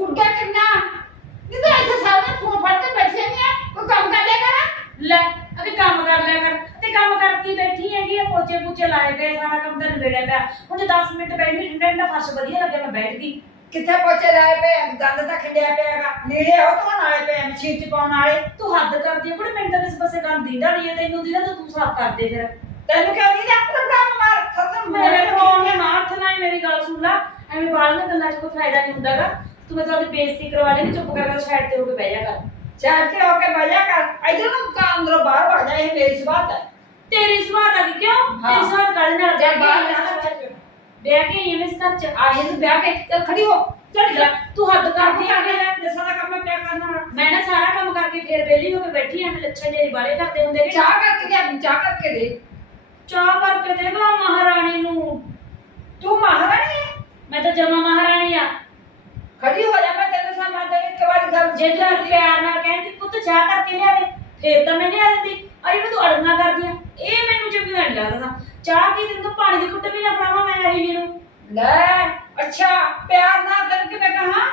ਕੁੜਕਾ ਕਿੰਨਾ? ਨਹੀਂ ਤਾਂ ਇੱਥੇ ਸਾਰੇ ਫੋਨ ਫੜ ਕੇ ਬੈਠੇ ਨਹੀਂ ਆ। ਕੋਈ ਕੰਮ ਕਰ ਲਿਆ ਕਰ? ਲੈ ਅਤੇ ਕੰਮ ਕਰ ਲਿਆ ਕਰ। ਤੇ ਕੰਮ ਕਰਦੀ ਬੈਠੀ ਹੈਗੀ ਆ? ਪੋਚੇ ਪੂਚੇ ਲਾਏ ਪਏ ਸਾਰਾ ਕੰਮ ਤਾਂ ਨਵੇੜਿਆ ਪਿਆ। ਹੁਣ ਜੇ 10 ਮਿੰਟ ਬੈਠੀ ਠੰਡਾ ਠੰਡਾ ਫਰਸ਼ ਵਧੀਆ ਲੱਗਿਆ ਮੈਂ ਬੈਠ ਗਈ। ਕਿੱਥੇ ਪੋਚੇ ਲਾਏ ਪਏ ਆ? ਗੰਦ ਤਾਂ ਖਿੰਡਿਆ ਪਿਆਗਾ ਨੀੜੇ ਹੋ ਧੋਣ ਵਾਲੇ ਪਏ ਆ, ਮਸ਼ੀਨ ਚ ਪਾਉਣ ਵਾਲੇ। ਤੂੰ ਹੱਦ ਕਰਦੀ ਆ ਕੁੜੇ ਮੈਨੂੰ ਤਾਂ ਇਸ ਪਾਸੇ ਕੰਮ ਦੀਦਾ ਨਹੀਂ ਹੈ ਤੈਨੂੰ ਦੀਦਾ ਤਾਂ ਤੂੰ ਸਾਫ਼ ਕਰ ਦੇ ਫਿਰ। ਤੈਨੂੰ ਕਿਉਂ ਨਹੀਂ ਰੱਖਦਾ ਕੰਮ ਮਾਰ? ਖਤਮ ਮੇਰੇ ਫੋਨ ਨੇ ਮਾਰਥ ਨਾ ਮੇਰੀ ਗੱਲ ਸੁਣ ਲੈ। ਐਵੇਂ ਬਾਲੀਆਂ ਗੱਲਾਂ 'ਚ ਕੋਈ ਫਾਇਦਾ ਨਹੀਂ ਹੁੰਦਾਗਾ। तू मतलब अपनी बेइज्जती करवा लेगी चुप करके साइड पे होके बैठ जा कर। साइड के होके बैठ जा कर। इधर ना काम करो बाहर आ जाए ये मेरी बात है। तेरी बात है क्यों? हाँ। तेरी बात गल ना जब बाहर जाना ब्याह के ये मिस कर आए तो बैठ के चल खड़ी हो। चल जा। तू हद कर के आगे ले दसा का काम क्या करना। मैंने सारा काम करके फिर बेली होके बैठी है मैं लच्छे जेरी बाले करते हूँ ने चाह करके क्या? चाह करके दे। चाह करके देगा महारानी नु। तू महारानी है? मैं तो जमा ਜੇ ਤੂੰ ਪਿਆਰ ਨਾਲ ਕਹਿੰਦੀ ਪੁੱਤ ਚਾਹ ਕਰਕੇ ਲਿਆਵੇ ਫੇਰ ਤਾਂ ਮੈਂ ਲਿਆ ਦਿੰਦੀ। ਅਰੇ ਮੈਂ ਤੂੰ ਅੜਨਾ ਕਰਦੀ ਆ। ਇਹ ਮੈਨੂੰ ਚੰਗੀ ਨਹੀਂ ਲੱਗਦਾ। ਚਾਹ ਕੀ ਤੈਨੂੰ ਪਾਣੀ ਦੀ ਘੁੱਟ ਵੀ ਨਾ ਫੜਾਵਾਂ ਮੈਂ ਰਹੀ ਨੂੰ? ਲੈ ਅੱਛਾ ਪਿਆਰ ਨਾਲ ਤੈਨੂੰ ਕਿਵੇਂ ਕਹਾ?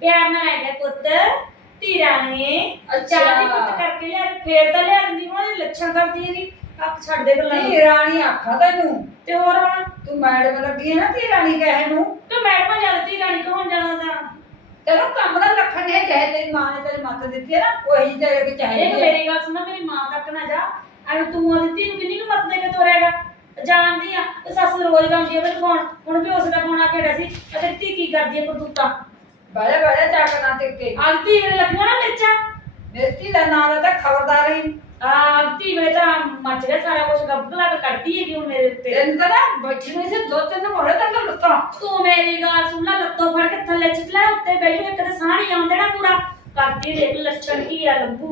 ਪਿਆਰ ਨਾਲ ਆਇਆ ਪੁੱਤ ਧੀਰਾ ਨੇ ਅੱਛਾ। ਚਾਹ ਦੀ ਘੁੱਟ ਕਰਕੇ ਲਿਆ ਫੇਰ ਤਾਂ ਲਿਆ ਦਿੰਦੀ। ਹੁਣ ਇਹ ਲੱਛਣ ਕਰਦੀ ਹੈਗੀ। ਆਪ ਛੱਡ ਦੇ ਗੱਲਾਂ ਨੂੰ। ਤੀ ਰਾਣੀ ਆਖਾ ਤੈਨੂੰ। ਤੇ ਹੋਰ ਹੁਣ? ਤੂੰ ਮੈਡਮ ਲੱਗੀ ਹੈ ਨਾ ਤੀ ਰਾਣੀ ਕਹੇ ਨੂੰ? ਤੂੰ ਮੈਡਮਾਂ ਜਦ ਕੰਮ ਦਾ ਲੱਖਣ ਹੈ ਚਾਹੇ ਤੇਰੀ ਮਾਂ ਨੇ ਤੇਰੀ ਮੱਤ ਦਿੱਤੀ ਹੈ ਨਾ ਉਹੀ ਤੇਰੇ ਵਿੱਚ ਦੇਖ ਚਾਹੀਦੀ ਹੈ ਮੇਰੀ ਗੱਲ ਸੁਣ ਮੇਰੀ ਮਾਂ ਤੱਕ ਨਾ ਜਾ ਐਵੇਂ ਤੂੰ ਆ ਦਿੱਤੀ ਨੂੰ ਕਿੰਨੀ ਕੁ ਮੱਤ ਦੇ ਕੇ ਤੋਰੇਗਾ ਜਾਣਦੀ ਆ ਤੇ ਸੱਸ ਰੋਜ਼ ਗਾਉਂਦੀ ਆ ਮੈਨੂੰ ਫੋਨ ਹੁਣ ਵੀ ਉਸ ਦਾ ਫੋਨ ਆ ਕੇ ਹਟਿਆ ਸੀ ਅਤੇ ਧੀ ਕੀ ਕਰਦੀ ਆ ਕਰਤੂਤਾਂ ਬੜੇ ਬੜੇ ਚਾਕ ਨਾ ਟਿੱਕੇ ਆਗਤੀ ਵੇਲੇ ਲੱਗੀਆਂ ਨਾ ਮਿਰਚਾਂ ਮੇਰੀ ਦਾ ਨਾਂ ਦਾ ਤਾਂ ਖਬਰਦਾਰ ਰਹੀ ਆਗਤੀ ਵੇਲੇ ਤਾਂ ਮੱਚ ਗਿਆ ਸਾਰਾ ਕੁਝ ਗੱਬਲਾ ਕੱਢਦੀ ਹੈਗੀ ਹੁਣ ਮੇਰੇ ਉੱਤੇ ਤੈਨੂੰ ਤਾਂ ਨਾ ਬੱਚੀ ਨੂੰ ਸੀ ਦੋ ਤਿੰਨ ਮੋੜੇ ਤੱਕ ਲੱਤਾਂ ਤੂੰ ਮੇਰੀ ਗੱਲ ਸੁਣ ਲੈ, ਲੱਤੋਂ ਫੜ ਕੇ ਥੱਲੇ ਚਿੱਟ ਲੈ ਉੱਤੇ ਬੈਠੀ ਇੱਕ ਤੇ ਸਾਹ ਨਹੀਂ ਆਉਂਦੇ ਨਾ ਪੂਰਾ। ਕਰਦੀ ਦੇਖ, ਲੱਛਣ ਕੀ ਆ, ਲੱਭੂ।